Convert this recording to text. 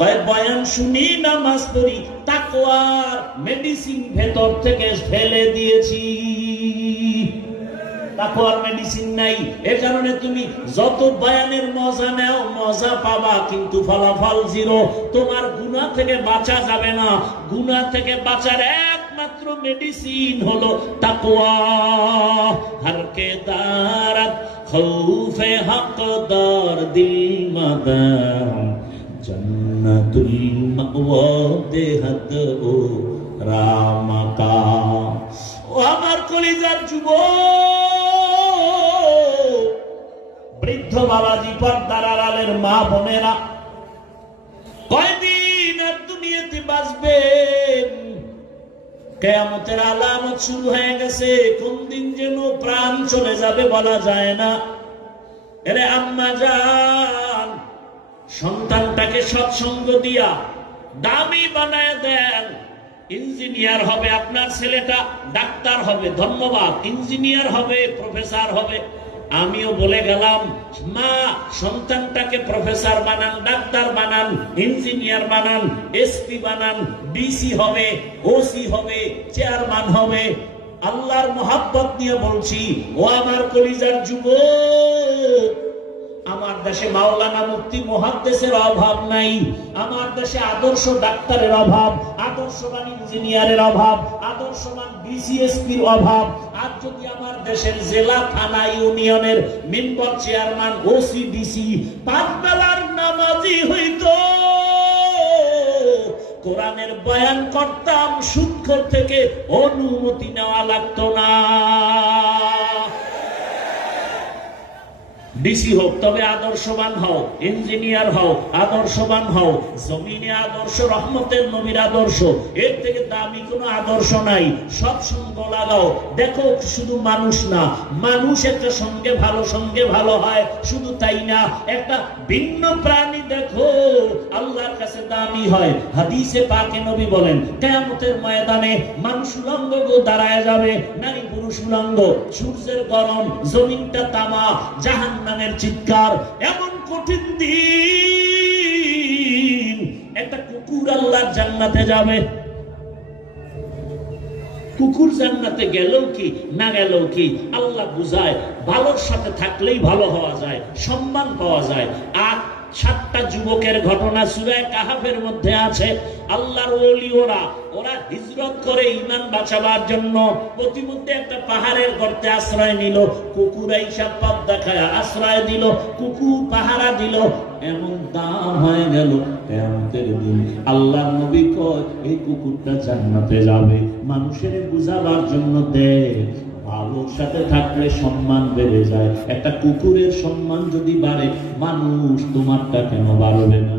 বয়ান শুনি, নামাজ পড়ি, তাকওয়ার মেডিসিন ভেতর থেকে ফেলে দিয়েছি। তাকওয়ার মেডিসিন নাই। এর কারণে তুমি যত বয়ানের মজা নাও, মজা পাবা, কিন্তু ফলাফল জিরো। তোমার গুনাহ থেকে বাঁচা যাবে না। গুনাহ থেকে বাঁচার একমাত্র মেডিসিন হলো তাকওয়া। হরকে দারাত খৌফে হকদার দিল মাদাম, জান্নাতুল মাওয়া দেহাত ও রামাকা। ও আমার কলিজার যুবক, বৃদ্ধ বাবাজি, পর্দার আড়ালের মা বোনেরা, কয়দিন আর দুনিয়াতে বাঁচবেন? কিয়ামতের আলামত শুরু হয়ে গেছে। কোন দিন যেন প্রাণ চলে যাবে বলা যায় না। এরে আম্মা জান, সন্তানটাকে সৎসঙ্গ দিয়া দামি বানায় দেন। ইঞ্জিনিয়ার হবে আপনার ছেলেটা, ডাক্তার হবে, ধন্যবাদ। ইঞ্জিনিয়ার হবে, প্রফেসর হবে। আমিও বলে গেলাম, মা সন্তানটাকে প্রফেসর বানান, ডাক্তার বানান, ইঞ্জিনিয়ার বানান, এসপি বানান, ডিসি হবে, ওসি হবে, চেয়ারম্যান হবে। আল্লাহর মহাব্বত নিয়ে বলছি, ও আমার কলিজার যুবক, আমার দেশে মাওলানা মুফতি মুহাদ্দিসের অভাব নাই। আমার দেশে আদর্শ ডাক্তারের অভাব, আদর্শবান ইঞ্জিনিয়ারের অভাব, আদর্শবান ডিসিএসপির অভাব। আর যদি আমার দেশের জেলা, থানা, ইউনিয়নের মেম্বার, চেয়ারম্যান, ওসি, ডিসি পাঁচ বেলার নামাজি হইতো, কোরআনের বয়ান করতাম, সুদখোর থেকে অনুমতি নেওয়া লাগতো না। ডিসি হোক, তবে আদর্শবান হও, ইঞ্জিনিয়ার হও, আদর্শবান হও। জমিনে আদর্শ রহমতের নবীর আদর্শ, এর থেকে দামি কোনো আদর্শ নাই। সৎসঙ্গ লাগাও। দেখো, শুধু মানুষ না, মানুষ একটা সঙ্গে ভালো হয়, শুধু তাই না, একটা ভিন্ন প্রাণী দেখো, আল্লাহর কাছে দামি হয়। হাদিসে পাকে নবী বলেন, কিয়ামতের ময়দানে মানুষ উলঙ্গ দাঁড়ায় যাবে, নারী পুরুষ উলঙ্গ, সূর্যের গরম, জমিনটা তামা, জাহান্নামের চিৎকার। এমন কঠিন দিন, একটা কুকুর আল্লাহর জান্নাতে যাবে। কুকুর জান্নাতে গেলেও কি, না গেলেও কি, আল্লাহ বুঝায়, ভালোর সাথে থাকলেই ভালো হওয়া যায়, সম্মান পাওয়া যায়। আর 7টা যুবকের ঘটনা সূরা কাহাফের মধ্যে আছে। আল্লাহর ওলি ওরা হিজরত করে ঈমান বাঁচাবার জন্য প্রতিমধ্যে একটা পাহাড়ের গর্তে আশ্রয় নিল। কুকুর আইসা পথ দেখায় আশ্রয় দিল, কুকুর পাহারা দিল। এমন দাম হয়ে গেল কিয়ামতের দিন। আল্লাহর নবী কয়, এই কুকুরটা জান্নাতে যাবে। মানুষের বুঝাবার জন্য দেয়, ভালোর সাথে থাকলে সম্মান বেড়ে যায়। একটা কুকুরের সম্মান যদি বাড়ে, মানুষ তোমারটা কেন বাড়বে না?